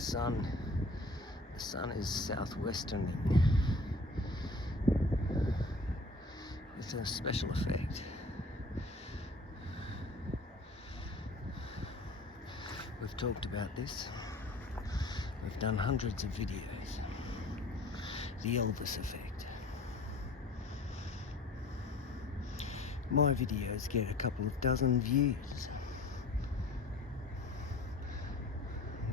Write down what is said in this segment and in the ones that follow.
The sun is southwesterning with a special effect. We've talked about this. We've done hundreds of videos. The Elvis effect. My videos get a couple of dozen views.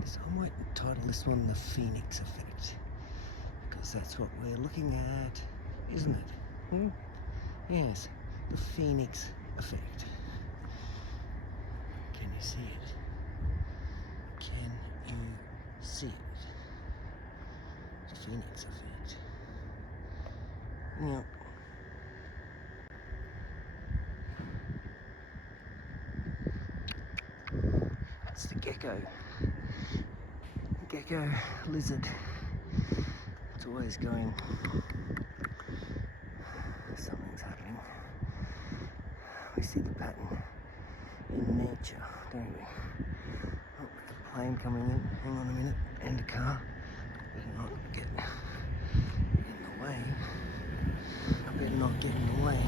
So I might title this one The Phoenix Effect, because that's what we're looking at, isn't it? Yes, the Phoenix Effect. Can you see it? Can you see it? The Phoenix Effect. Yep. It's the gecko lizard. It's always going. Something's happening. We see the pattern in nature, don't we? Oh, a plane coming in. Hang on a minute. And a car. Better not get in the way. I better not get in the way.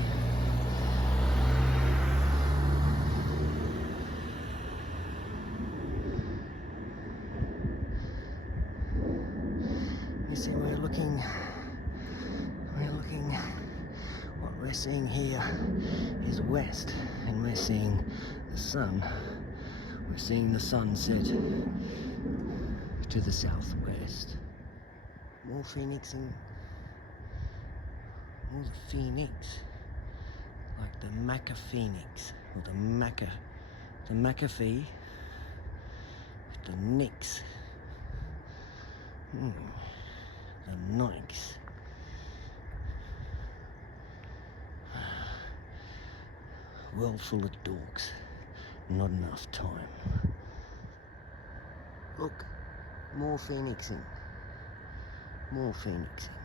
You see, we're looking, what we're seeing here is west, and we're seeing the sun. We're seeing the sunset to the southwest. More phoenixing, more the phoenix, like the Maca phoenix, or the McAfee, with the Nix. The Nikes. World full of dorks. Not enough time. Look, more phoenixing. More phoenixing.